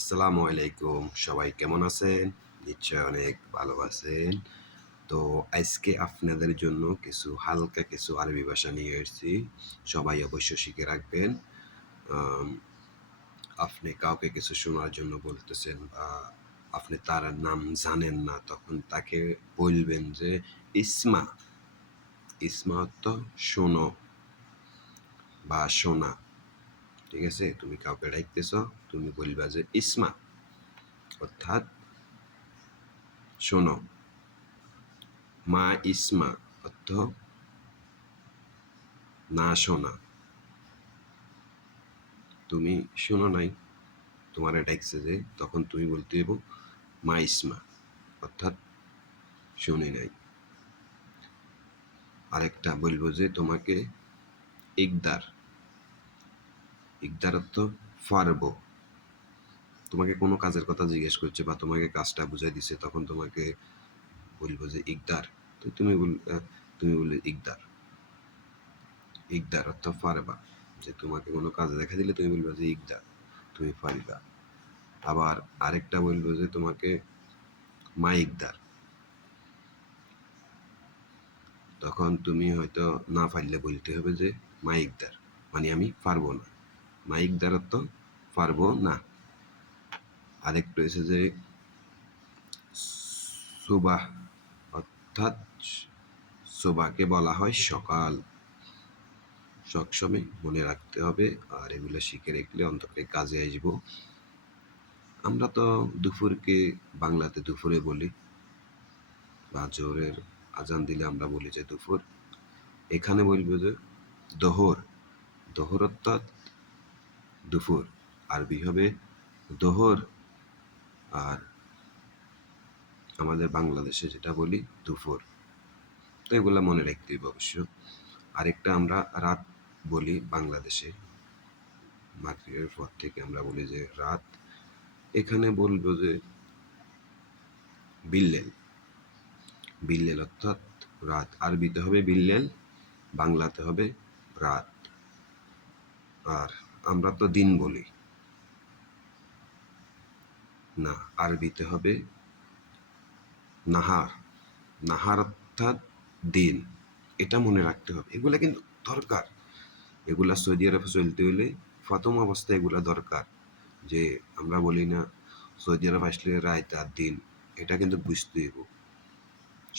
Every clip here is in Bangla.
আসসালামু আলাইকুম, সবাই কেমন আছেন? নিশ্চয় অনেক ভালো আছেন। তো আজকে আপনাদের জন্য হালকা কিছু আরবি ভাষা নিয়ে এসেছি। সবাই অবশ্য শিখে রাখবেন। আম আপনি কাউকে কিছু শোনার জন্য বলতেছেন বা আপনি তার নাম জানেন না, তখন তাকে বলবেন যে ইসমা। ইসমা অর্থ শোনো বা শোনা। ঠিক আছে? তুমি কাউকে ডাকতেছ, তুমি বলবা যে ইসমা, অর্থাৎ শোনো। মা ইসমা অর্থ না শোনা। তুমি শোনো নাই, তোমারে ডাকছে যে, তখন তুমি বলতে হইব মা ইসমা, অর্থাৎ শুনি নাই। আরেকটা বলবো যে তোমাকে ইকদার। ইকদার অর্থ পারবো। তোমাকে কোনো কাজের কথা জিজ্ঞেস করছে বা তোমাকে কাজটা বুঝাই দিছে, তখন তোমাকে বলবো যে ইকদার। তো তুমি বললে ইকদার। ইকদার অর্থ পারবা। যে তোমাকে কোনো কাজ দেখা দিলে তুমি বলবা যে ইকদার, তুমি পারিবা। আবার আরেকটা বলবো যে তোমাকে মা ইকদার। তখন তুমি হয়তো না পারলে বলতে হবে যে মাইকদার, মানে আমি পারবো না। মাইকদার অর্থ পারবো না। আরেকটু হয়েছে যে সুবাহ, অর্থাৎ সুবাহকে বলা হয় সকাল। সবসময় মনে রাখতে হবে, আর এগুলো শিখে রাখলে অন্তত কাজে আসবো। আমরা তো দুপুরকে বাংলাতে দুপুরে বলি, বা জোহরের আজান দিলে আমরা বলি যে দুপুর। এখানে বলবো যে দোহর। দোহর অর্থাৎ দুপুর, আরবি হবে দোহর। আর আমাদের বাংলাদেশে যেটা বলি দুপুর। তো এগুলো মনে রাখতে হবে অবশ্য। আরেকটা আমরা রাত বলি বাংলাদেশে, মাগরিবের পর থেকে আমরা বলি যে রাত। এখানে বলবো যে বিল্লেল। বিল্লেল অর্থাৎ রাত। আরবিতে হবে বিল্লেল, বাংলাতে হবে রাত। আর আমরা তো দিন বলি না, আরবিতে হবে নাহার। নাহার অর্থাৎ দিন। এটা মনে রাখতে হবে, এগুলা কিন্তু দরকার। এগুলা সৌদি আরবে চলতে হলে প্রথম অবস্থায় এগুলা দরকার। যে আমরা বলি না সৌদি আরব আসলে রাত আর দিন, এটা কিন্তু বুঝতে হইব।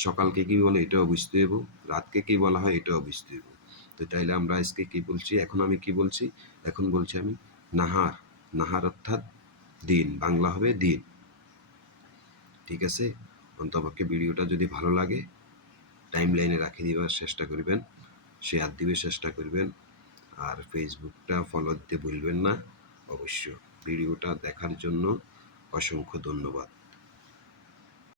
সকালকে কি বলে এটাও বুঝতে হইব, রাতকে কি বলা হয় এটাও বুঝতে হইব। তো তাইলে আমরা আজকে কি বলছি, এখন আমি কি বলছি, এখন বলছি আমি নাহার। নাহার অর্থাৎ দিন, বাংলা হবে দিন। ঠিক আছে? অন্তপক্ষে ভিডিওটা যদি ভালো লাগে টাইম লাইনে রাখি দিবার চেষ্টা করবেন, শেয়ার দিবে চেষ্টা করবেন। আর ফেসবুকটা ফলো দিতে ভুলবেন না। অবশ্য ভিডিওটা দেখার জন্য অসংখ্য ধন্যবাদ।